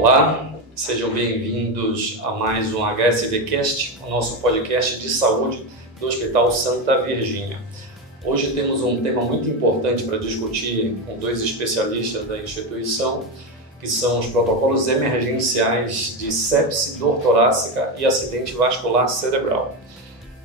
Olá, sejam bem-vindos a mais um HSVcast, o nosso podcast de saúde do Hospital Santa Virgínia. Hoje temos um tema muito importante para discutir com dois especialistas da instituição, que são os protocolos emergenciais de sepse, dor torácica e acidente vascular cerebral.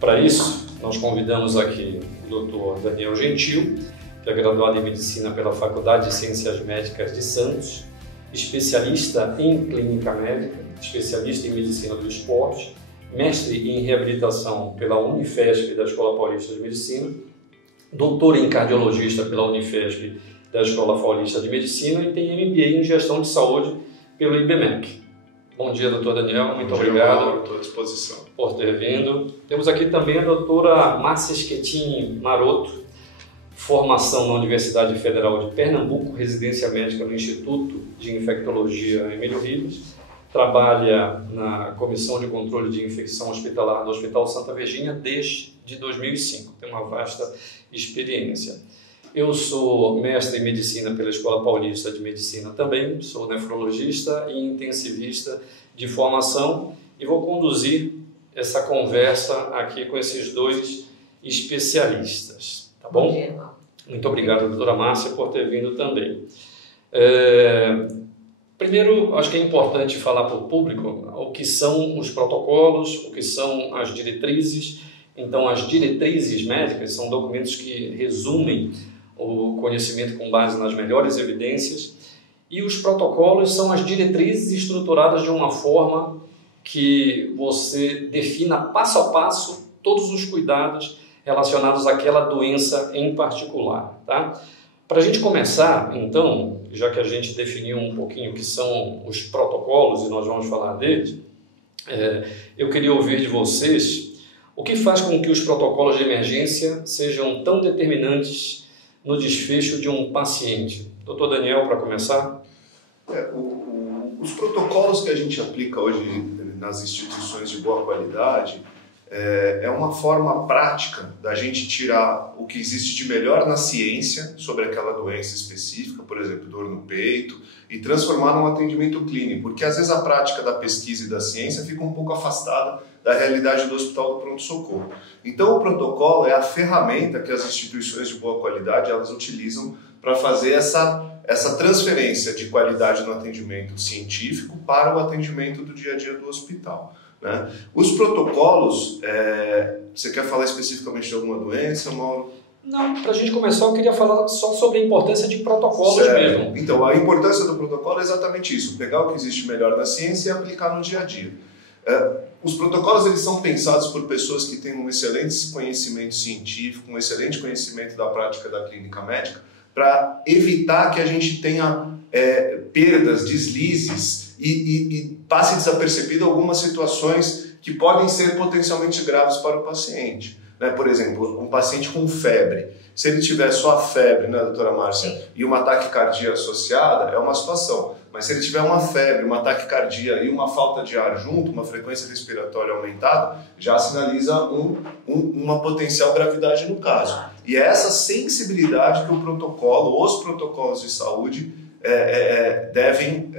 Para isso, nós convidamos aqui o Dr. Daniel Gentil, que é graduado em Medicina pela Faculdade de Ciências Médicas de Santos, especialista em Clínica Médica, especialista em Medicina do Esporte, mestre em Reabilitação pela Unifesp da Escola Paulista de Medicina, doutor em Cardiologista pela Unifesp da Escola Paulista de Medicina e tem MBA em Gestão de Saúde pelo IBMEC. Bom dia, doutor Daniel, muito obrigado. Estou à disposição. Por ter vindo. Temos aqui também a doutora Márcia Schettini Maroto, formação na Universidade Federal de Pernambuco, residência médica no Instituto de Infectologia Emílio Ribas, trabalha na Comissão de Controle de Infecção Hospitalar do Hospital Santa Virgínia desde 2005, tem uma vasta experiência. Eu sou mestre em Medicina pela Escola Paulista de Medicina também, sou nefrologista e intensivista de formação e vou conduzir essa conversa aqui com esses dois especialistas. Tá bom? Muito obrigado, doutora Márcia, por ter vindo também. Primeiro, acho que é importante falar para o público o que são os protocolos, o que são as diretrizes. Então, as diretrizes médicas são documentos que resumem o conhecimento com base nas melhores evidências. E os protocolos são as diretrizes estruturadas de uma forma que você defina passo a passo todos os cuidados relacionados àquela doença em particular, tá? Para a gente começar, então, já que a gente definiu um pouquinho o que são os protocolos e nós vamos falar deles, eu queria ouvir de vocês o que faz com que os protocolos de emergência sejam tão determinantes no desfecho de um paciente. Doutor Daniel, para começar. Os protocolos que a gente aplica hoje nas instituições de boa qualidade é uma forma prática da gente tirar o que existe de melhor na ciência sobre aquela doença específica, por exemplo, dor no peito, e transformar num atendimento clínico, porque às vezes a prática da pesquisa e da ciência fica um pouco afastada da realidade do hospital do pronto-socorro. Então o protocolo é a ferramenta que as instituições de boa qualidade elas utilizam para fazer essa transferência de qualidade no atendimento científico para o atendimento do dia a dia do hospital. Né? Os protocolos, você quer falar especificamente de alguma doença, Mauro? Não, para a gente começar eu queria falar só sobre a importância de protocolos mesmo. Então, a importância do protocolo é exatamente isso, pegar o que existe melhor na ciência e aplicar no dia a dia. Os protocolos eles são pensados por pessoas que têm um excelente conhecimento científico, um excelente conhecimento da prática da clínica médica, para evitar que a gente tenha perdas, deslizes e passe desapercebido algumas situações que podem ser potencialmente graves para o paciente. Né? Por exemplo, um paciente com febre. Se ele tiver só a febre, né, doutora Márcia, e uma taquicardia associada, é uma situação. Mas se ele tiver uma febre, uma taquicardia e uma falta de ar junto, uma frequência respiratória aumentada, já sinaliza uma potencial gravidade no caso. E é essa sensibilidade que o protocolo, os protocolos de saúde devem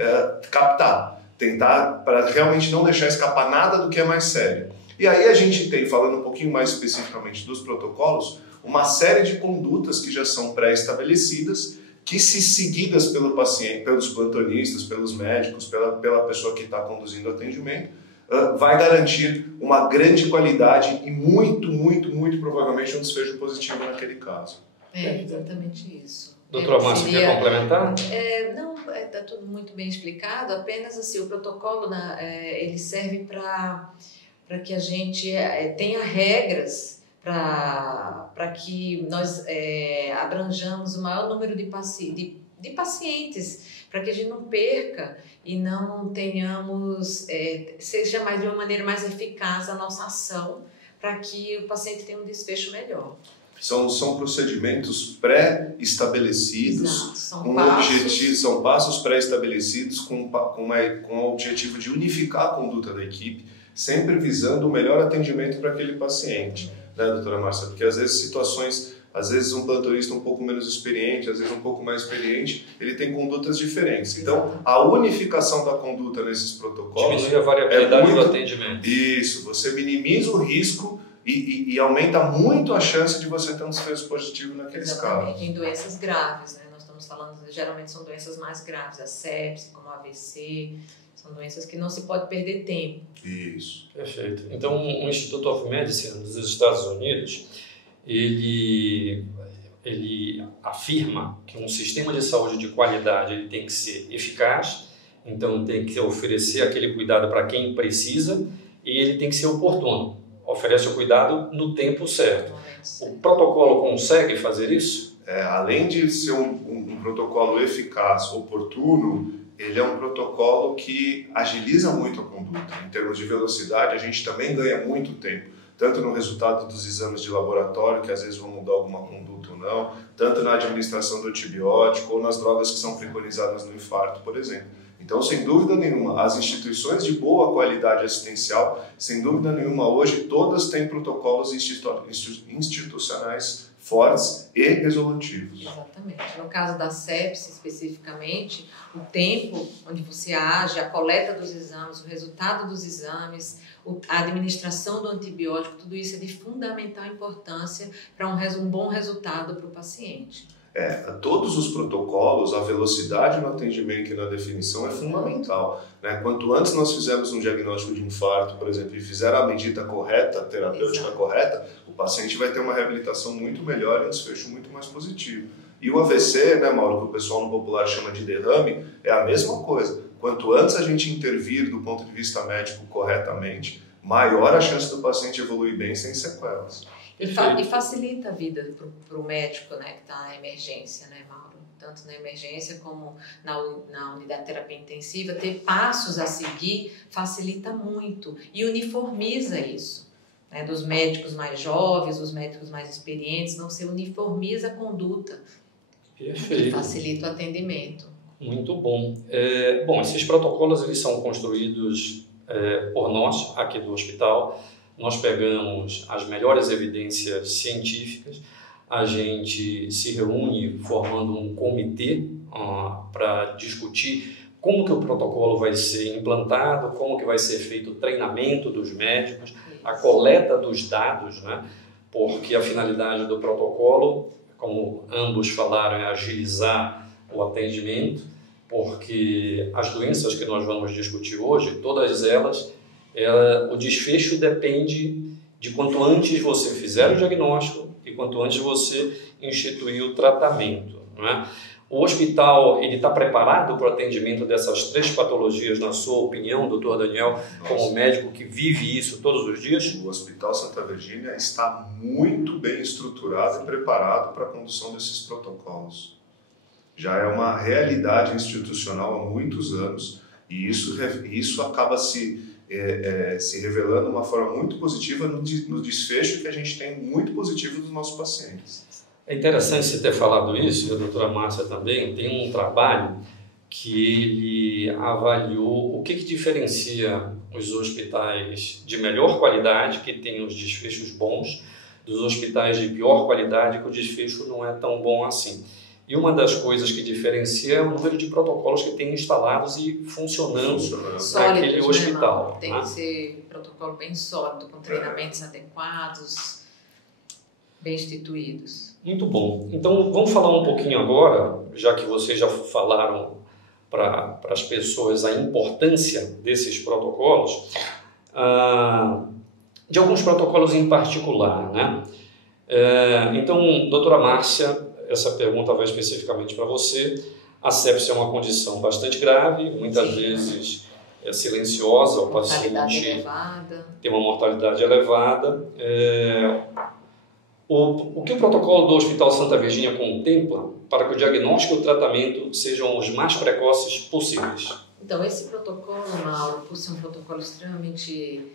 captar, tentar para realmente não deixar escapar nada do que é mais sério. E aí a gente tem, falando um pouquinho mais especificamente dos protocolos, uma série de condutas que já são pré-estabelecidas, que se seguidas pelo paciente, pelos plantonistas, pelos médicos, pela pessoa que está conduzindo o atendimento, vai garantir uma grande qualidade e muito provavelmente um desfecho positivo naquele caso. Exatamente isso. Doutora Márcia, quer complementar? Não, está tudo muito bem explicado, apenas assim, o protocolo ele serve para que a gente tenha regras para que nós abranjamos o maior número de pacientes, para que a gente não perca e não tenhamos, seja mais de uma maneira mais eficaz a nossa ação, para que o paciente tenha um desfecho melhor. São procedimentos pré-estabelecidos, são passos pré-estabelecidos com o objetivo de unificar a conduta da equipe, sempre visando o melhor atendimento para aquele paciente, né, doutora Márcia? Porque às vezes situações às vezes um plantonista um pouco menos experiente, às vezes um pouco mais experiente, ele tem condutas diferentes. Então, a unificação da conduta nesses protocolos... Diminui a variabilidade do atendimento. Isso, você minimiza o risco e aumenta muito a chance de você ter um desfecho positivo naqueles casos. Em doenças graves, né? Nós estamos falando, geralmente são doenças mais graves, a sepse, como a AVC, são doenças que não se pode perder tempo. Isso. Perfeito. Então, o Institute of Medicine dos Estados Unidos, ele afirma que um sistema de saúde de qualidade ele tem que ser eficaz, então tem que oferecer aquele cuidado para quem precisa e ele tem que ser oportuno. Oferece o cuidado no tempo certo. O protocolo consegue fazer isso? Além de ser um protocolo eficaz, oportuno, ele é um protocolo que agiliza muito a conduta. Em termos de velocidade, a gente também ganha muito tempo, tanto no resultado dos exames de laboratório, que às vezes vão mudar alguma conduta ou não, tanto na administração do antibiótico ou nas drogas que são preconizadas no infarto, por exemplo. Então, sem dúvida nenhuma, as instituições de boa qualidade assistencial, sem dúvida nenhuma, hoje todas têm protocolos institucionais fortes e resolutivos. Exatamente. No caso da sepse, especificamente, o tempo onde você age, a coleta dos exames, o resultado dos exames, a administração do antibiótico, tudo isso é de fundamental importância para um bom resultado para o paciente. Todos os protocolos, a velocidade no atendimento e na definição é fundamental. Né? Quanto antes nós fizermos um diagnóstico de infarto, por exemplo, e fizer a medida correta, a terapêutica correta, o paciente vai ter uma reabilitação muito melhor e um desfecho muito mais positivo. E o AVC, né, Mauro, que o pessoal no popular chama de derrame, é a mesma coisa. Quanto antes a gente intervir do ponto de vista médico corretamente, maior a chance do paciente evoluir bem sem sequelas. E facilita a vida para o médico, né, que está na emergência, né, Mauro? Tanto na emergência como na unidade de terapia intensiva, ter passos a seguir facilita muito e uniformiza isso, né, dos médicos mais jovens, dos médicos mais experientes, não se uniformiza a conduta. Perfeito. E facilita o atendimento. Muito bom. Bom, esses protocolos eles são construídos por nós aqui do hospital. Nós pegamos as melhores evidências científicas, a gente se reúne formando um comitê para discutir como que o protocolo vai ser implantado, como que vai ser feito o treinamento dos médicos, a coleta dos dados, né? Porque a finalidade do protocolo, como ambos falaram, é agilizar o atendimento, porque as doenças que nós vamos discutir hoje, todas elas, o desfecho depende de quanto antes você fizer o diagnóstico e quanto antes você instituir o tratamento, não é? O hospital está preparado para o atendimento dessas 3 patologias, na sua opinião, doutor Daniel, como médico que vive isso todos os dias? O Hospital Santa Virgínia está muito bem estruturado e preparado para a condução desses protocolos. Já é uma realidade institucional há muitos anos e isso acaba se revelando de uma forma muito positiva no desfecho que a gente tem muito positivo dos nossos pacientes. É interessante você ter falado isso, e a doutora Márcia também. Tem um trabalho que ele avaliou o que diferencia os hospitais de melhor qualidade, que têm os desfechos bons, dos hospitais de pior qualidade, que o desfecho não é tão bom assim. E uma das coisas que diferencia é o número de protocolos que tem instalados e funcionando naquele hospital. Né? Tem que ser protocolo bem sólido, com treinamentos adequados, bem instituídos. Muito bom. Então, vamos falar um pouquinho agora, já que vocês já falaram para as pessoas a importância desses protocolos, de alguns protocolos em particular, né? Então, doutora Márcia, essa pergunta vai especificamente para você. A sepse é uma condição bastante grave, muitas vezes é silenciosa, o paciente tem uma mortalidade elevada. O que o protocolo do Hospital Santa Virgínia contempla para que o diagnóstico e o tratamento sejam os mais precoces possíveis? Então, esse protocolo, Mauro, por ser um protocolo extremamente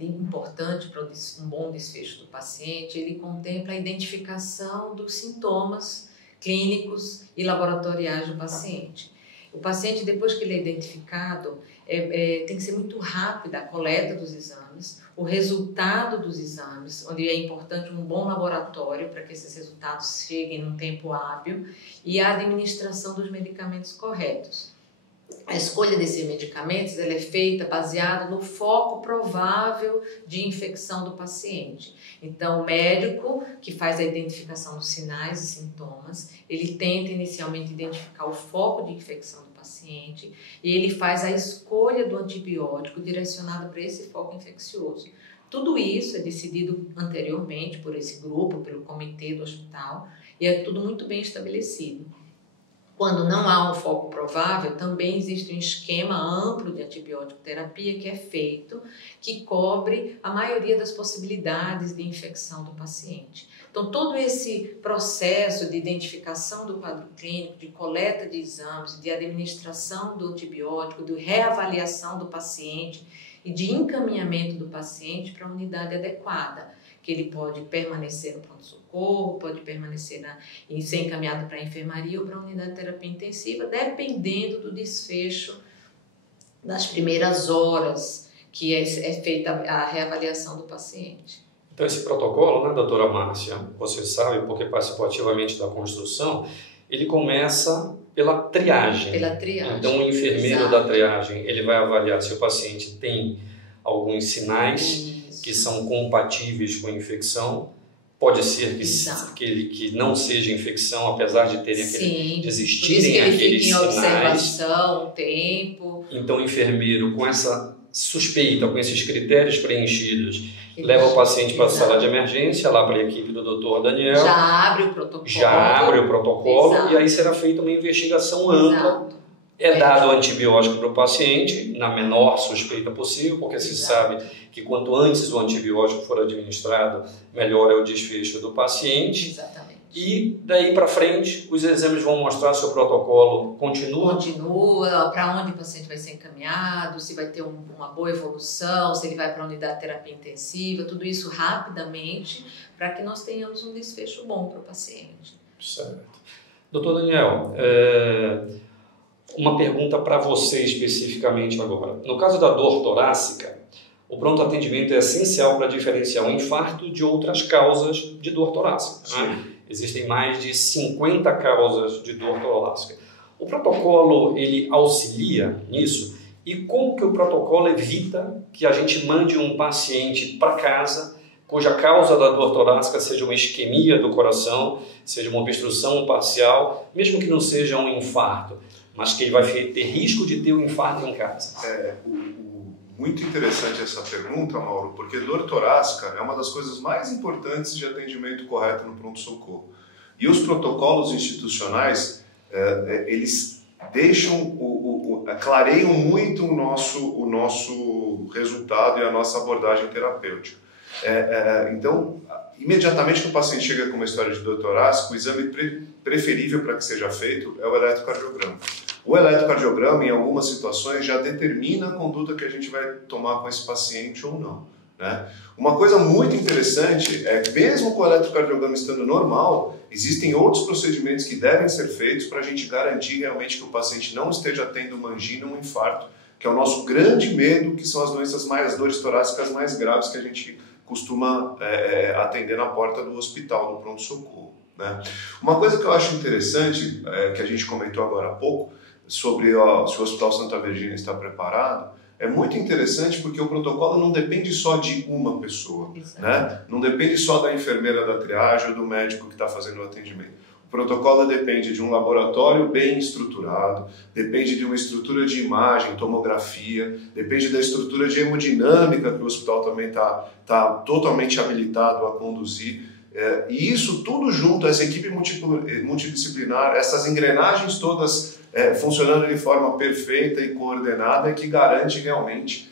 importante para um bom desfecho do paciente, ele contempla a identificação dos sintomas clínicos e laboratoriais do paciente. O paciente, depois que ele é identificado, tem que ser muito rápida a coleta dos exames, o resultado dos exames, onde é importante um bom laboratório para que esses resultados cheguem num tempo hábil, e a administração dos medicamentos corretos. A escolha desses medicamentos ela é feita baseada no foco provável de infecção do paciente. Então, o médico que faz a identificação dos sinais e sintomas, ele tenta inicialmente identificar o foco de infecção do paciente e ele faz a escolha do antibiótico direcionado para esse foco infeccioso. Tudo isso é decidido anteriormente por esse grupo, pelo comitê do hospital, e é tudo muito bem estabelecido. Quando não há um foco provável, também existe um esquema amplo de antibiótico terapia que é feito, que cobre a maioria das possibilidades de infecção do paciente. Então, todo esse processo de identificação do quadro clínico, de coleta de exames, de administração do antibiótico, de reavaliação do paciente e de encaminhamento do paciente para a unidade adequada, que ele pode permanecer no pronto-socorro, pode permanecer e ser encaminhado para a enfermaria ou para a unidade de terapia intensiva, dependendo do desfecho das primeiras horas que é feita a reavaliação do paciente. Então, esse protocolo, né, doutora Márcia, você sabe, porque participou ativamente da construção, ele começa pela triagem. Pela triagem. Então, o enfermeiro Exato. da triagem, ele vai avaliar se o paciente tem alguns sinais que são compatíveis com a infecção. Pode ser que não seja infecção, apesar de terem de existirem aqueles sinais. Observação, tempo. Então, o enfermeiro, com essa suspeita, com esses critérios preenchidos, leva o paciente para a sala de emergência, lá para a equipe do Dr. Daniel. Já abre o protocolo. Exato. E aí será feita uma investigação ampla. Exato. É dado antibiótico para o paciente, na menor suspeita possível, porque se sabe que quanto antes o antibiótico for administrado, melhor é o desfecho do paciente. Exatamente. E daí para frente, os exames vão mostrar se o protocolo continua. Para onde o paciente vai ser encaminhado, se vai ter uma boa evolução, se ele vai para a unidade de terapia intensiva, tudo isso rapidamente, para que nós tenhamos um desfecho bom para o paciente. Certo. Doutor Daniel, uma pergunta para você especificamente agora. No caso da dor torácica, o pronto atendimento é essencial para diferenciar o infarto de outras causas de dor torácica. Né? Existem mais de 50 causas de dor torácica. O protocolo, ele auxilia nisso? E como que o protocolo evita que a gente mande um paciente para casa cuja causa da dor torácica seja uma isquemia do coração, seja uma obstrução parcial, mesmo que não seja um infarto, mas que ele vai ter risco de ter um infarto em casa? Muito interessante essa pergunta, Mauro, porque dor torácica é uma das coisas mais importantes de atendimento correto no pronto-socorro. E os protocolos institucionais, eles deixam, clareiam muito o nosso resultado e a nossa abordagem terapêutica. Então, imediatamente que o paciente chega com uma história de dor torácica, o exame preferível para que seja feito é o eletrocardiograma. O eletrocardiograma, em algumas situações, já determina a conduta que a gente vai tomar com esse paciente ou não. Né? Uma coisa muito interessante é que, mesmo com o eletrocardiograma estando normal, existem outros procedimentos que devem ser feitos para a gente garantir realmente que o paciente não esteja tendo uma angina ou um infarto, que é o nosso grande medo, que são as dores torácicas mais graves que a gente costuma atender na porta do hospital, do pronto-socorro. Né? Uma coisa que eu acho interessante, que a gente comentou agora há pouco, sobre se o Hospital Santa Virgínia está preparado, é muito interessante porque o protocolo não depende só de uma pessoa, né? Não depende só da enfermeira da triagem ou do médico que está fazendo o atendimento. O protocolo depende de um laboratório bem estruturado, depende de uma estrutura de imagem, tomografia, depende da estrutura de hemodinâmica que o hospital também está totalmente habilitado a conduzir. E isso tudo junto, essa equipe multidisciplinar, essas engrenagens todas funcionando de forma perfeita e coordenada, que garante realmente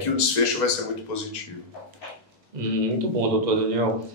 que o desfecho vai ser muito positivo. Muito bom, doutor Daniel.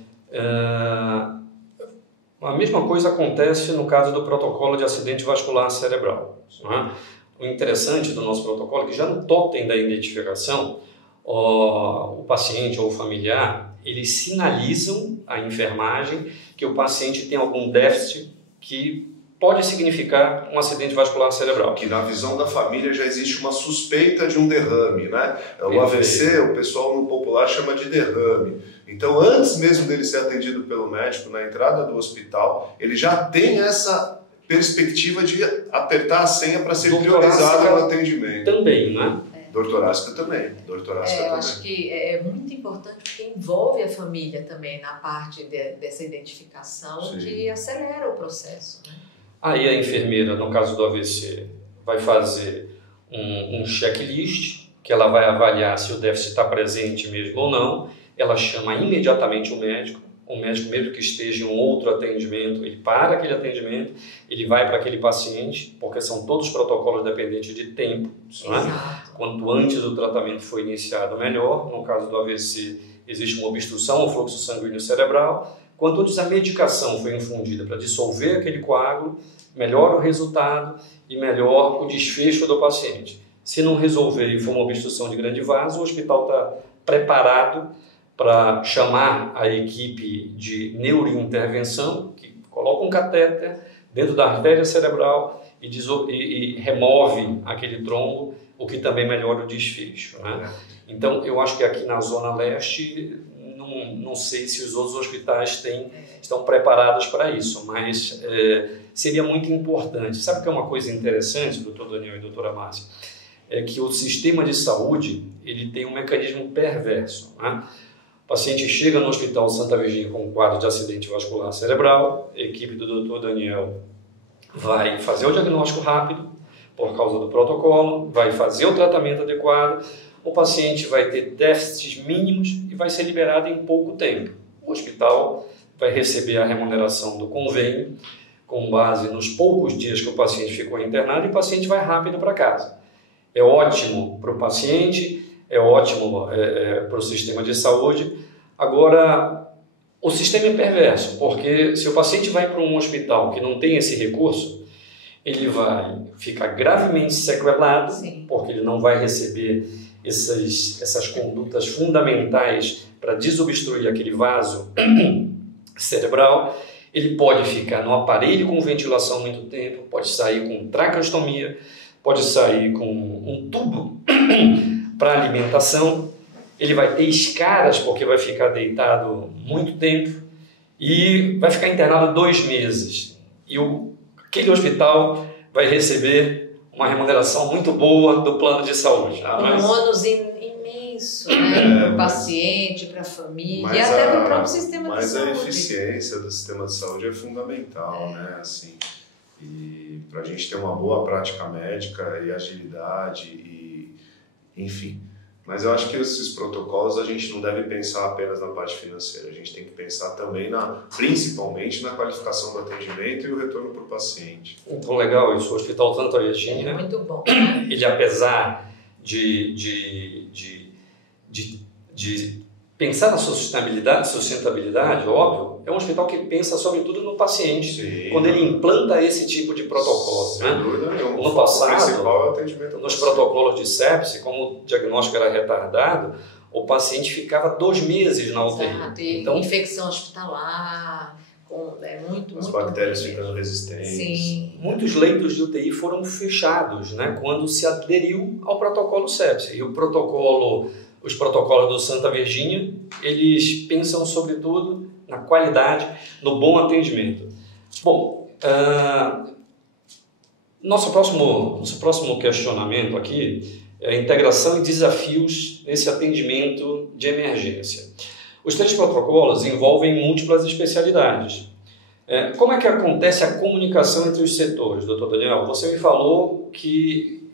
A mesma coisa acontece no caso do protocolo de acidente vascular cerebral. Né? O interessante do nosso protocolo é que já no totem da identificação, o paciente ou o familiar, eles sinalizam à enfermagem que o paciente tem algum déficit que pode significar um acidente vascular cerebral. Que na visão da família já existe uma suspeita de um derrame, né? O AVC, o pessoal no popular chama de derrame. Então, antes mesmo dele ser atendido pelo médico, na entrada do hospital, ele já tem essa perspectiva de apertar a senha para ser priorizado no atendimento. Também, né? Dor torácica também. Dor torácica também. Eu acho que é muito importante porque envolve a família também na parte dessa identificação. Sim. Que acelera o processo, né? Aí a enfermeira, no caso do AVC, vai fazer um checklist, que ela vai avaliar se o déficit está presente mesmo ou não. Ela chama imediatamente o médico mesmo que esteja em um outro atendimento, ele para aquele atendimento, ele vai para aquele paciente, porque são todos protocolos dependentes de tempo, né? Quanto antes o tratamento for iniciado, melhor. No caso do AVC, existe uma obstrução ao fluxo sanguíneo cerebral. Quanto antes a medicação foi infundida para dissolver aquele coágulo, melhor o resultado e melhor o desfecho do paciente. Se não resolver e for uma obstrução de grande vaso, o hospital está preparado para chamar a equipe de neurointervenção, que coloca um catéter dentro da artéria cerebral e remove aquele trombo, o que também melhora o desfecho, né? Então, eu acho que aqui na Zona Leste, não sei se os outros hospitais estão preparados para isso, mas seria muito importante. Sabe o que é uma coisa interessante, doutor Daniel e doutora Márcia? É que o sistema de saúde ele tem um mecanismo perverso, né? O paciente chega no Hospital Santa Virgínia com um quadro de acidente vascular cerebral, a equipe do doutor Daniel vai fazer o diagnóstico rápido, por causa do protocolo, vai fazer o tratamento adequado, o paciente vai ter déficits mínimos e vai ser liberado em pouco tempo. O hospital vai receber a remuneração do convênio, com base nos poucos dias que o paciente ficou internado, e o paciente vai rápido para casa. É ótimo para o paciente, é ótimo para o sistema de saúde. Agora, o sistema é perverso, porque se o paciente vai para um hospital que não tem esse recurso, ele vai ficar gravemente sequelado, sim, porque ele não vai receber essas condutas fundamentais para desobstruir aquele vaso cerebral. Ele pode ficar no aparelho com ventilação muito tempo, pode sair com traqueostomia, pode sair com um tubo para alimentação, ele vai ter escaras porque vai ficar deitado muito tempo e vai ficar internado 2 meses. E aquele hospital vai receber uma remuneração muito boa do plano de saúde. Um ônus imenso, né? Para o paciente, para a família e até para o próprio sistema de saúde. Mas a eficiência do sistema de saúde é fundamental, né? Assim, e para a gente ter uma boa prática médica e agilidade enfim. Mas eu acho que esses protocolos a gente não deve pensar apenas na parte financeira, a gente tem que pensar também principalmente na qualificação do atendimento e o retorno para o paciente. Então, legal isso. O Hospital Santa Virgínia, muito bom. Ele, apesar de pensar na sustentabilidade, óbvio, é um hospital que pensa sobretudo no paciente. Sim, quando ele implanta esse tipo de protocolo. Sem dúvida nenhuma. No passado, principal é o atendimento nos protocolos de sepse, como o diagnóstico era retardado, o paciente ficava 2 meses na UTI. Exato. Então, infecção hospitalar, as bactérias ficando resistentes. Sim. Muitos leitos de UTI foram fechados, né, quando se aderiu ao protocolo sepse. E os protocolos do Santa Virgínia, eles pensam sobretudo na qualidade, no bom atendimento. Bom, nosso próximo questionamento aqui é a integração e desafios nesse atendimento de emergência. Os 3 protocolos envolvem múltiplas especialidades. Como é que acontece a comunicação entre os setores, doutor Daniel? Você me falou que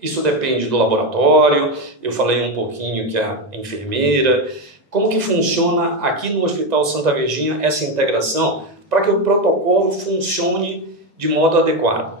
isso depende do laboratório, eu falei um pouquinho que a enfermeira. Como que funciona aqui no Hospital Santa Virgínia essa integração para que o protocolo funcione de modo adequado?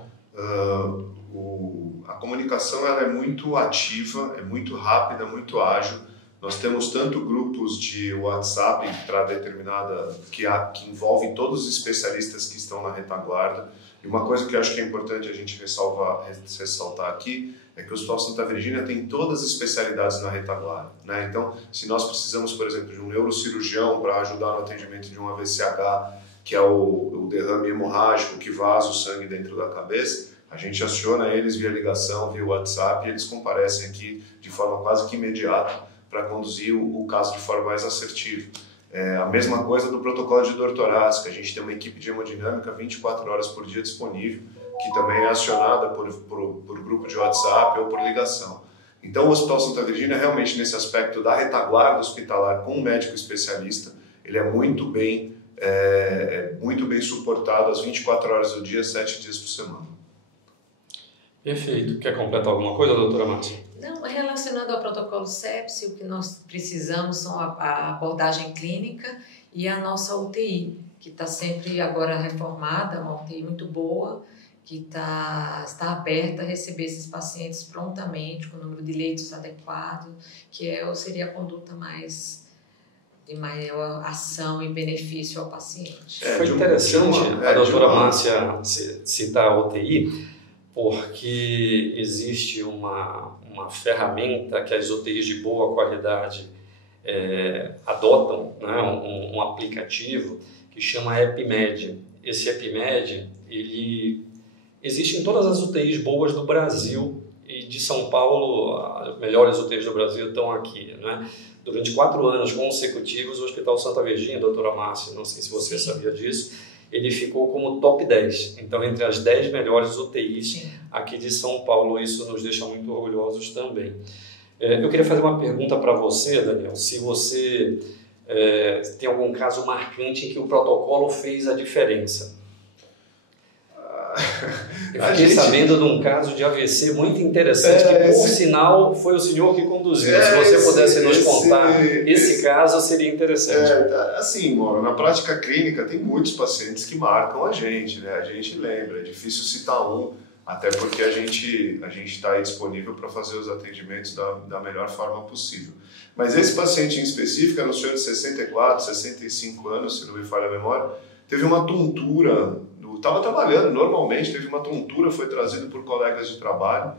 A comunicação ela é muito ativa, é muito rápida, muito ágil. Nós temos tanto grupos de WhatsApp para determinada que envolvem todos os especialistas que estão na retaguarda. E uma coisa que eu acho que é importante a gente ressaltar aqui é que o Hospital Santa Virgínia tem todas as especialidades na retaguarda, né? Então, se nós precisamos, por exemplo, de um neurocirurgião para ajudar no atendimento de um AVCH, que é o derrame hemorrágico que vaza o sangue dentro da cabeça, a gente aciona eles via ligação, via WhatsApp, e eles comparecem aqui de forma quase que imediata para conduzir o caso de forma mais assertiva. A mesma coisa do protocolo de dor torácica, a gente tem uma equipe de hemodinâmica 24 horas por dia disponível, que também é acionada por grupo de WhatsApp ou por ligação. Então o Hospital Santa Virgínia, realmente nesse aspecto da retaguarda hospitalar com um médico especialista, ele é muito bem suportado às 24 horas do dia, 7 dias por semana. Perfeito. Quer completar alguma coisa, doutora Márcia? Não, relacionado ao protocolo sepsi, o que nós precisamos são a abordagem clínica e a nossa UTI, que está sempre agora reformada, uma UTI muito boa, que está aberta a receber esses pacientes prontamente, com o número de leitos adequado, que seria a conduta de maior ação e benefício ao paciente. Foi interessante a doutora Márcia citar a UTI, porque existe uma ferramenta que as UTIs de boa qualidade adotam, né, um aplicativo que chama EpiMed. Esse EpiMed, ele existe em todas as UTIs boas do Brasil, e de São Paulo, as melhores UTIs do Brasil estão aqui, né? Durante 4 anos consecutivos, o Hospital Santa Virgínia, doutora Márcia, não sei se você sabia disso, ele ficou como top 10. Então, entre as 10 melhores UTIs aqui de São Paulo, isso nos deixa muito orgulhosos também. Eu queria fazer uma pergunta para você, Daniel, se você tem algum caso marcante em que o protocolo fez a diferença. Eu fiquei sabendo de um caso de AVC muito interessante, que por sinal foi o senhor que conduziu. Se você pudesse nos contar esse caso, seria interessante. Assim, Mauro, na prática clínica tem muitos pacientes que marcam a gente, né? A gente lembra, é difícil citar um, até porque a gente está aí disponível para fazer os atendimentos da melhor forma possível. Mas esse paciente em específico era um senhor de 64, 65 anos, se não me falha a memória, teve uma tontura, estava trabalhando normalmente, teve uma tontura, foi trazido por colegas de trabalho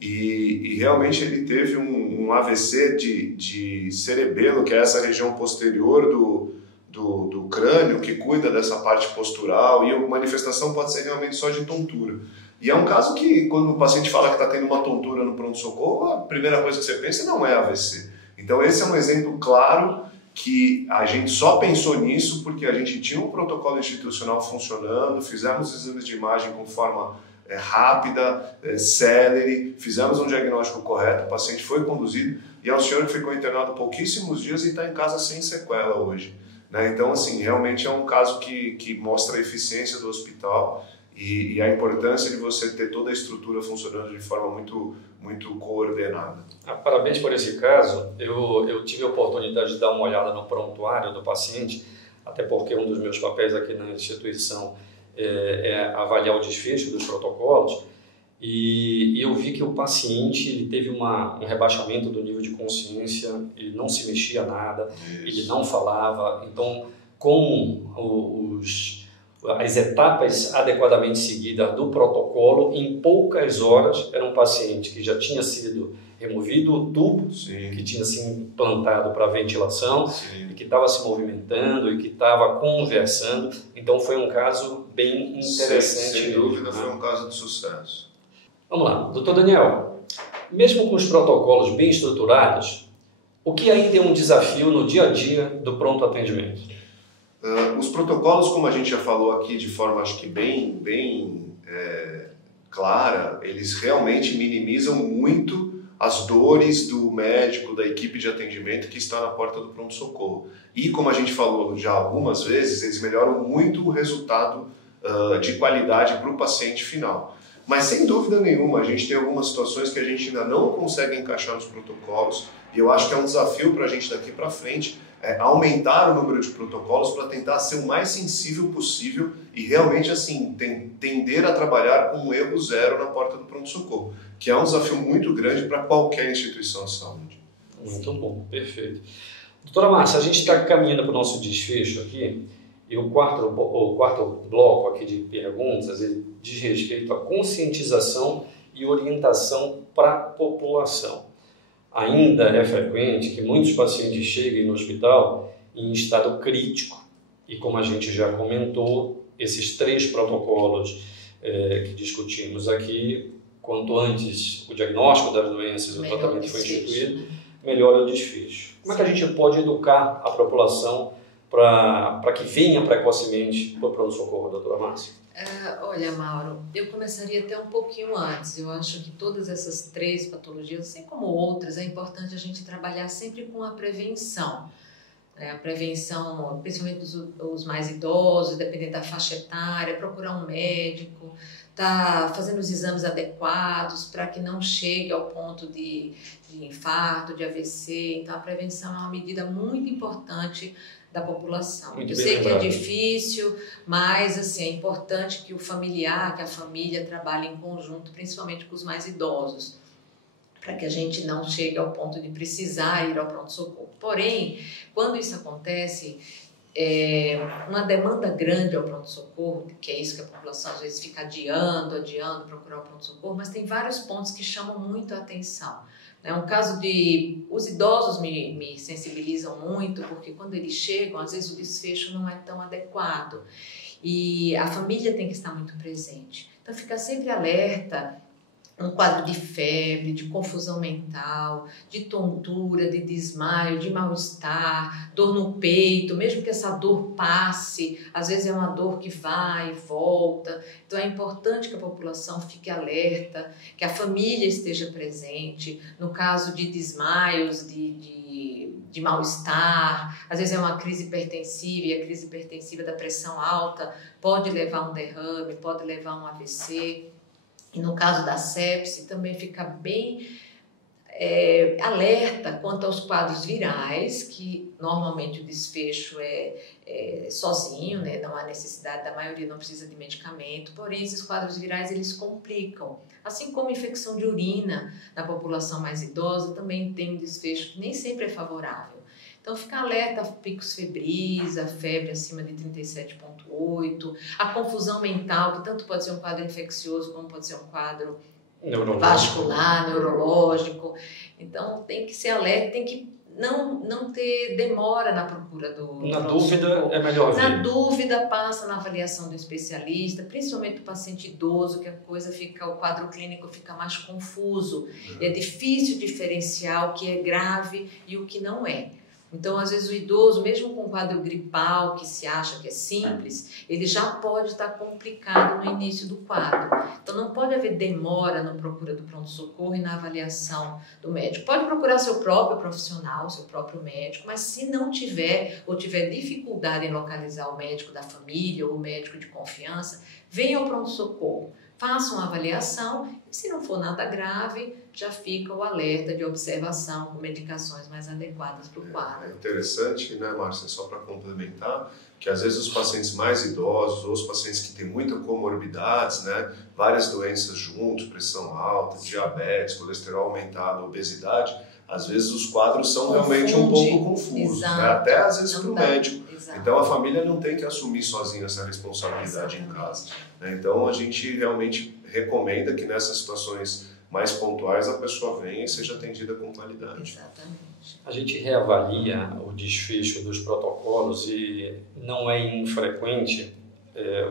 e realmente ele teve um AVC de cerebelo, que é essa região posterior do crânio, que cuida dessa parte postural, e a manifestação pode ser realmente só de tontura. E é um caso que, quando o paciente fala que está tendo uma tontura no pronto-socorro, a primeira coisa que você pensa não é AVC. Então esse é um exemplo claro que a gente só pensou nisso porque a gente tinha um protocolo institucional funcionando, fizemos exames de imagem com forma rápida, célere, fizemos um diagnóstico correto, o paciente foi conduzido e é um senhor que ficou internado pouquíssimos dias e está em casa sem sequela hoje. Né? Então, assim, realmente é um caso que mostra a eficiência do hospital e a importância de você ter toda a estrutura funcionando de forma muito coordenada. Parabéns por esse caso. Eu tive a oportunidade de dar uma olhada no prontuário do paciente, até porque um dos meus papéis aqui na instituição é avaliar o desfecho dos protocolos, e eu vi que o paciente ele teve um rebaixamento do nível de consciência, ele não se mexia nada, ele não falava. Então, com as etapas adequadamente seguidas do protocolo, em poucas horas era um paciente que já tinha sido removido o tubo, que tinha sido implantado para ventilação, e que estava se movimentando e que estava conversando. Então foi um caso bem interessante. Sem dúvida, foi um caso de sucesso. Vamos lá, doutor Daniel, mesmo com os protocolos bem estruturados, o que ainda é um desafio no dia a dia do pronto atendimento? Os protocolos, como a gente já falou aqui de forma acho que bem clara, eles realmente minimizam muito as dores do médico, da equipe de atendimento que está na porta do pronto-socorro. E como a gente falou já algumas vezes, eles melhoram muito o resultado de qualidade para o paciente final. Mas sem dúvida nenhuma, a gente tem algumas situações que a gente ainda não consegue encaixar nos protocolos, e eu acho que é um desafio para a gente daqui para frente, aumentar o número de protocolos para tentar ser o mais sensível possível e realmente assim tender a trabalhar com um erro zero na porta do pronto-socorro, que é um desafio muito grande para qualquer instituição de saúde. Muito bom, perfeito. Doutora Márcia, a gente está caminhando para o nosso desfecho aqui, e o quarto bloco aqui de perguntas ele diz respeito à conscientização e orientação para a população. Ainda é frequente que muitos pacientes cheguem no hospital em estado crítico, E como a gente já comentou, esses 3 protocolos que discutimos aqui, quanto antes o diagnóstico das doenças e o tratamento foi instituído, melhor o desfecho. Como é que a gente pode educar a população para que venha precocemente para o pronto-socorro, doutora Márcia? Olha, Mauro, eu começaria até um pouquinho antes. Eu acho que todas essas 3 patologias, assim como outras, é importante a gente trabalhar sempre com a prevenção. A prevenção, principalmente os mais idosos, dependendo da faixa etária, procurar um médico, tá fazendo os exames adequados para que não chegue ao ponto de infarto, de AVC. Então, a prevenção é uma medida muito importante da população. Eu sei que é difícil, mas assim, é importante que o familiar, que a família trabalhe em conjunto, principalmente com os mais idosos, para que a gente não chegue ao ponto de precisar ir ao pronto-socorro. Porém, quando isso acontece, uma demanda grande ao pronto-socorro, que é isso que a população às vezes fica adiando, procurar o pronto-socorro, mas tem vários pontos que chamam muito a atenção. Um caso de... Os idosos me sensibilizam muito, porque quando eles chegam, às vezes o desfecho não é tão adequado. E a família tem que estar muito presente. Então, fica sempre alerta. Um quadro de febre, de confusão mental, de tontura, de desmaio, de mal-estar, dor no peito, mesmo que essa dor passe, às vezes é uma dor que vai e volta. Então é importante que a população fique alerta, que a família esteja presente. No caso de desmaios, de mal-estar, às vezes é uma crise hipertensiva, e a crise hipertensiva da pressão alta pode levar a um derrame, pode levar a um AVC. E no caso da sepse, também fica bem alerta quanto aos quadros virais, que normalmente o desfecho é sozinho, né? Não há necessidade, da maioria não precisa de medicamento, porém esses quadros virais eles complicam. Assim como infecção de urina na população mais idosa também tem um desfecho que nem sempre é favorável. Então, fica alerta a picos febris, a febre acima de 37,8, a confusão mental, que tanto pode ser um quadro infeccioso como pode ser um quadro vascular, neurológico. Então, tem que ser alerta, tem que não ter demora na procura do Na dúvida, é melhor vir. Na dúvida, passa na avaliação do especialista, principalmente o paciente idoso, que o quadro clínico fica mais confuso. É difícil diferenciar o que é grave e o que não é. Então, às vezes, o idoso, mesmo com um quadro gripal, que se acha que é simples, ele já pode estar complicado no início do quadro. Então, não pode haver demora na procura do pronto-socorro e na avaliação do médico. Pode procurar seu próprio profissional, seu próprio médico, mas se não tiver, ou tiver dificuldade em localizar o médico da família ou o médico de confiança, venha ao pronto-socorro. Faça uma avaliação e, se não for nada grave, já fica o alerta de observação com medicações mais adequadas para o quadro. É interessante, né, Márcia, só para complementar, que às vezes os pacientes mais idosos ou os pacientes que têm muitas comorbidades, né, várias doenças juntos, pressão alta, diabetes, colesterol aumentado, obesidade, às vezes os quadros são realmente um pouco confusos, né, até às vezes para o médico. Exato. Então a família não tem que assumir sozinha essa responsabilidade em casa. Então a gente realmente recomenda que nessas situações mais pontuais a pessoa venha e seja atendida com qualidade. Exatamente. A gente reavalia o desfecho dos protocolos e não é infrequente,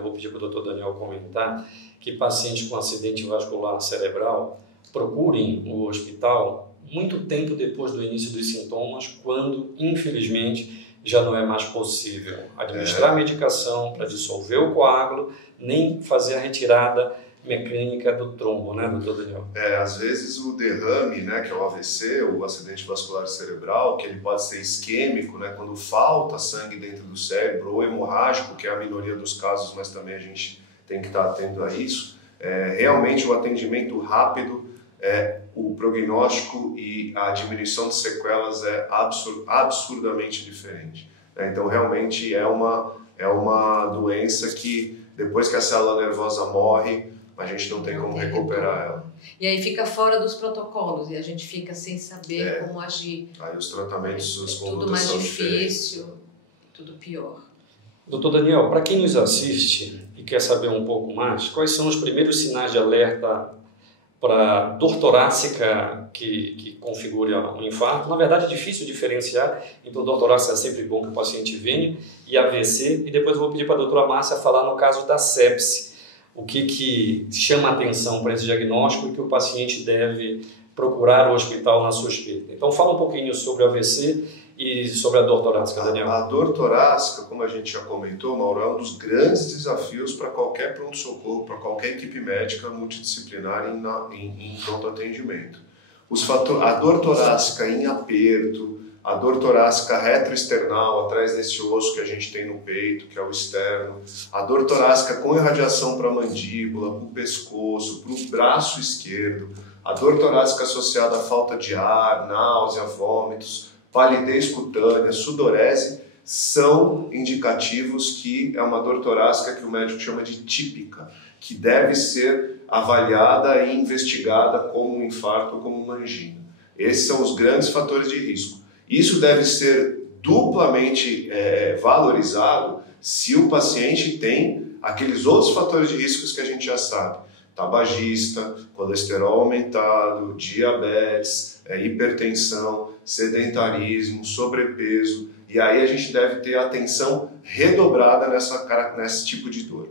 vou pedir para o doutor Daniel comentar, que pacientes com acidente vascular cerebral procurem o hospital muito tempo depois do início dos sintomas, quando, infelizmente, já não é mais possível administrar a medicação para dissolver o coágulo, nem fazer a retirada mecânica do trombo, né, doutor Daniel? Às vezes o derrame, né, que é o AVC, o acidente vascular cerebral, que ele pode ser isquêmico, né, quando falta sangue dentro do cérebro, ou hemorrágico, que é a minoria dos casos, mas também a gente tem que estar atento a isso. Realmente o atendimento rápido, o prognóstico e a diminuição de sequelas é absurdamente diferente. Então realmente é uma doença que depois que a célula nervosa morre, a gente não tem como recuperar ela. E aí fica fora dos protocolos e a gente fica sem saber como agir. Aí os tratamentos, as tudo mais difícil, tudo pior. Doutor Daniel, para quem nos assiste e quer saber um pouco mais, quais são os primeiros sinais de alerta para dor torácica que configure um infarto. Na verdade, é difícil diferenciar, então dor torácica é sempre bom que o paciente venha, e AVC, e depois eu vou pedir para a doutora Márcia falar no caso da sepse, o que chama a atenção para esse diagnóstico e que o paciente deve procurar o hospital na suspeita. Então fala um pouquinho sobre o AVC e sobre a dor torácica, Daniel. A dor torácica, como a gente já comentou, Mauro, é um dos grandes desafios para qualquer pronto-socorro, para qualquer equipe médica multidisciplinar em pronto atendimento. A dor torácica em aperto, a dor torácica retroesternal, atrás desse osso que a gente tem no peito, que é o externo, a dor torácica com irradiação para a mandíbula, para o pescoço, para o braço esquerdo, a dor torácica associada à falta de ar, náusea, vômitos, palidez cutânea, sudorese, são indicativos que é uma dor torácica que o médico chama de típica, que deve ser avaliada e investigada como um infarto ou como uma angina. Esses são os grandes fatores de risco. Isso deve ser duplamente valorizado se o paciente tem aqueles outros fatores de riscos que a gente já sabe. Tabagista, colesterol aumentado, diabetes, hipertensão, sedentarismo, sobrepeso. E aí a gente deve ter atenção redobrada nesse tipo de dor.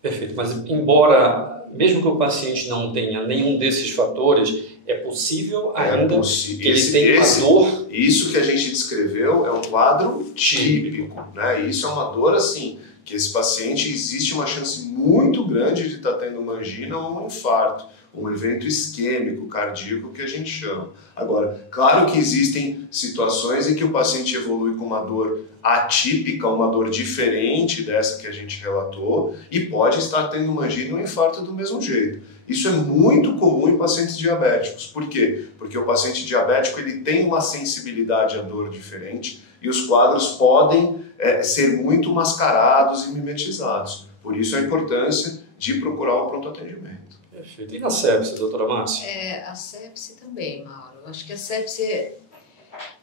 Perfeito, mas embora, mesmo que o paciente não tenha nenhum desses fatores, é possível ainda que ele tenha uma dor? Isso que a gente descreveu é um quadro típico, né? Isso é uma dor assim, que esse paciente existe uma chance muito grande de estar tendo uma angina ou um infarto, um evento isquêmico cardíaco que a gente chama. Agora, claro que existem situações em que o paciente evolui com uma dor atípica, uma dor diferente dessa que a gente relatou e pode estar tendo uma angina ou um infarto do mesmo jeito. Isso é muito comum em pacientes diabéticos. Por quê? Porque o paciente diabético ele tem uma sensibilidade à dor diferente e os quadros podem ser muito mascarados e mimetizados. Por isso a importância de procurar o pronto atendimento. Perfeito. E na sepse, doutora Márcia? A sepse também, Mauro. Acho que a sepse,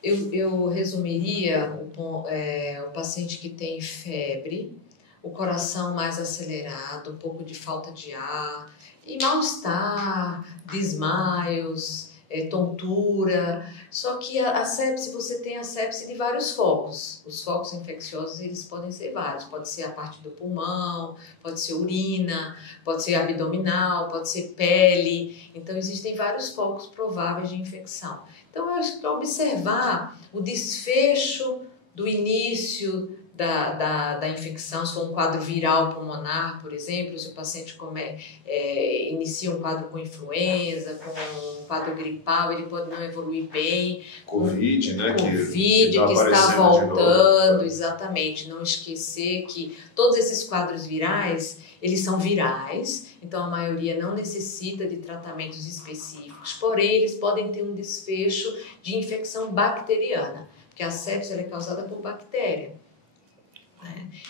eu resumiria o paciente que tem febre, o coração mais acelerado, um pouco de falta de ar, e mal-estar, desmaios, tontura. Só que a sepse, você tem a sepse de vários focos. Os focos infecciosos, eles podem ser vários. Pode ser a parte do pulmão, pode ser urina, pode ser abdominal, pode ser pele. Então, existem vários focos prováveis de infecção. Então, eu acho que observar o desfecho do início da infecção, se for um quadro viral pulmonar, por exemplo, se o paciente inicia um quadro com influenza, com um quadro gripal, ele pode não evoluir bem. Covid, né? Covid que está voltando, exatamente. Não esquecer que todos esses quadros virais, eles são virais, então a maioria não necessita de tratamentos específicos, porém eles podem ter um desfecho de infecção bacteriana, porque a sepse é causada por bactéria.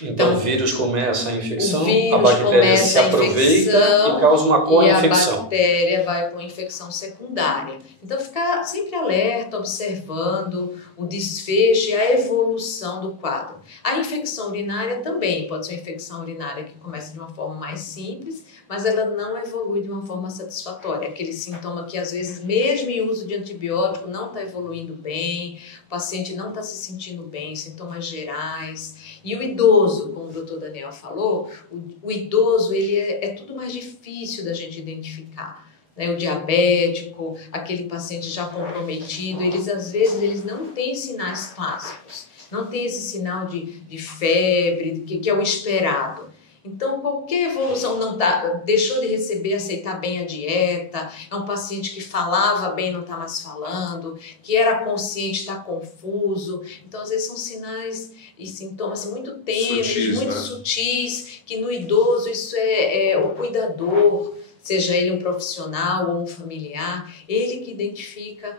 Então o vírus começa a infecção, a bactéria se aproveita e causa uma co-infecção. E a bactéria vai para uma infecção secundária. Então ficar sempre alerta, observando o desfecho e a evolução do quadro. A infecção urinária também pode ser uma infecção urinária que começa de uma forma mais simples, mas ela não evolui de uma forma satisfatória. Aquele sintoma que às vezes, mesmo em uso de antibiótico, não está evoluindo bem, o paciente não está se sentindo bem, sintomas gerais. E o idoso, como o doutor Daniel falou, o idoso ele é tudo mais difícil da gente identificar. O diabético, aquele paciente já comprometido, às vezes eles não têm sinais clássicos, não tem esse sinal de febre, que é o esperado. Então, qualquer evolução deixou de receber, aceitar bem a dieta, é um paciente que falava bem, não está mais falando, que era consciente, está confuso. Então, às vezes são sinais e sintomas muito tênues, muito sutis, que no idoso isso é o cuidador, seja ele um profissional ou um familiar, ele que identifica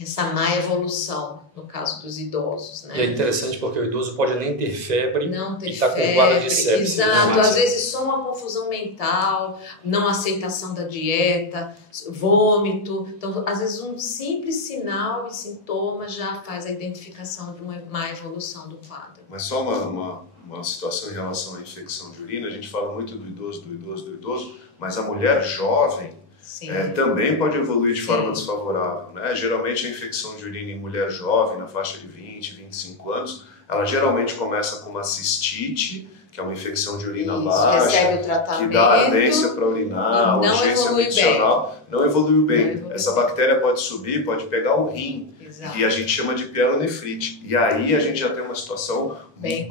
essa má evolução, no caso dos idosos, né? E é interessante porque o idoso pode nem ter febre e está com febre, quadro de sepse. Exato, às vezes só uma confusão mental, não aceitação da dieta, vômito. Então, às vezes um simples sinal e sintoma já faz a identificação de uma má evolução do quadro. Mas só uma situação em relação à infecção de urina, a gente fala muito do idoso, mas a mulher jovem, também pode evoluir de forma desfavorável, né? Geralmente a infecção de urina em mulher jovem, na faixa de 20, 25 anos, ela geralmente começa com uma cistite, que é uma infecção de urina baixa, recebe o tratamento, que dá ardência para urinar, urgência miccional, não evoluiu bem. Essa bactéria pode subir, pode pegar o rim, e a gente chama de pielonefrite. E aí a gente já tem uma situação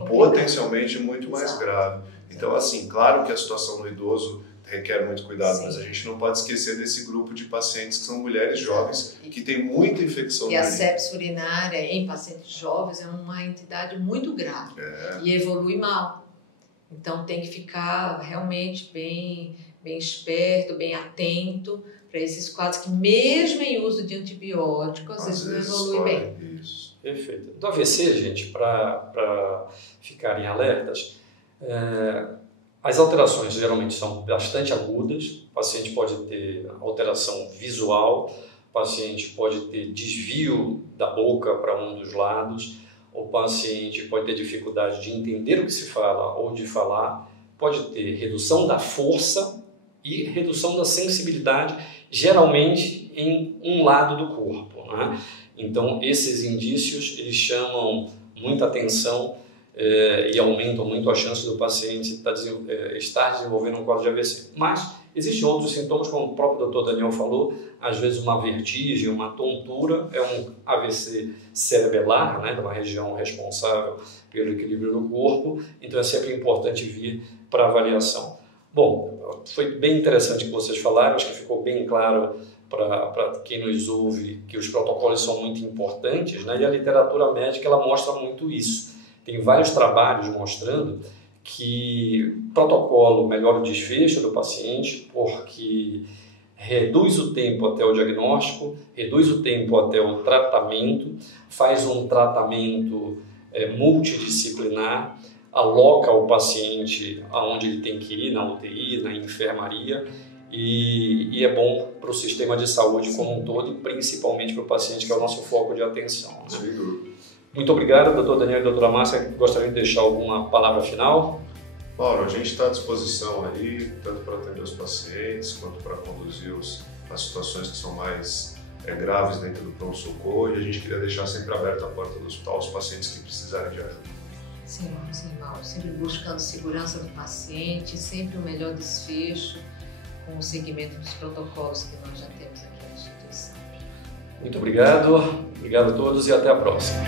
potencialmente muito mais grave. Então, assim, claro que a situação no idoso requer muito cuidado, mas a gente não pode esquecer desse grupo de pacientes que são mulheres jovens, que tem muita infecção urina. E a sepse urinária em pacientes jovens é uma entidade muito grave e evolui mal. Então tem que ficar realmente bem esperto, bem atento para esses quadros que mesmo em uso de antibiótico, às vezes não evolui bem. Isso. Perfeito. Do AVC, gente, para ficarem alertas, as alterações geralmente são bastante agudas, o paciente pode ter alteração visual, o paciente pode ter desvio da boca para um dos lados, o paciente pode ter dificuldade de entender o que se fala ou de falar, pode ter redução da força e redução da sensibilidade, geralmente em um lado do corpo, né? Então, esses indícios eles chamam muita atenção e aumentam muito a chance do paciente estar desenvolvendo um quadro de AVC. Mas existem outros sintomas, como o próprio Dr. Daniel falou, às vezes uma vertigem, uma tontura, é um AVC cerebelar, né, de uma região responsável pelo equilíbrio do corpo, então é sempre importante vir para avaliação. Bom, foi bem interessante o que vocês falaram, acho que ficou bem claro para quem nos ouve que os protocolos são muito importantes, né, e a literatura médica ela mostra muito isso. Tem vários trabalhos mostrando que o protocolo melhora o desfecho do paciente porque reduz o tempo até o diagnóstico, reduz o tempo até o tratamento, faz um tratamento multidisciplinar, aloca o paciente aonde ele tem que ir, na UTI, na enfermaria, e é bom para o sistema de saúde como um todo e principalmente para o paciente, que é o nosso foco de atenção, né? Sem dúvida. Muito obrigado, doutor Daniel e doutora Márcia. Gostaria de deixar alguma palavra final? Mauro, a gente está à disposição aí, tanto para atender os pacientes, quanto para conduzir as situações que são mais graves dentro do pronto-socorro, e a gente queria deixar sempre aberta a porta do hospital aos pacientes que precisarem de ajuda. Sim, Mauro, sempre buscando segurança do paciente, sempre o melhor desfecho, com o seguimento dos protocolos que nós já temos aqui na instituição. Muito obrigado a todos e até a próxima.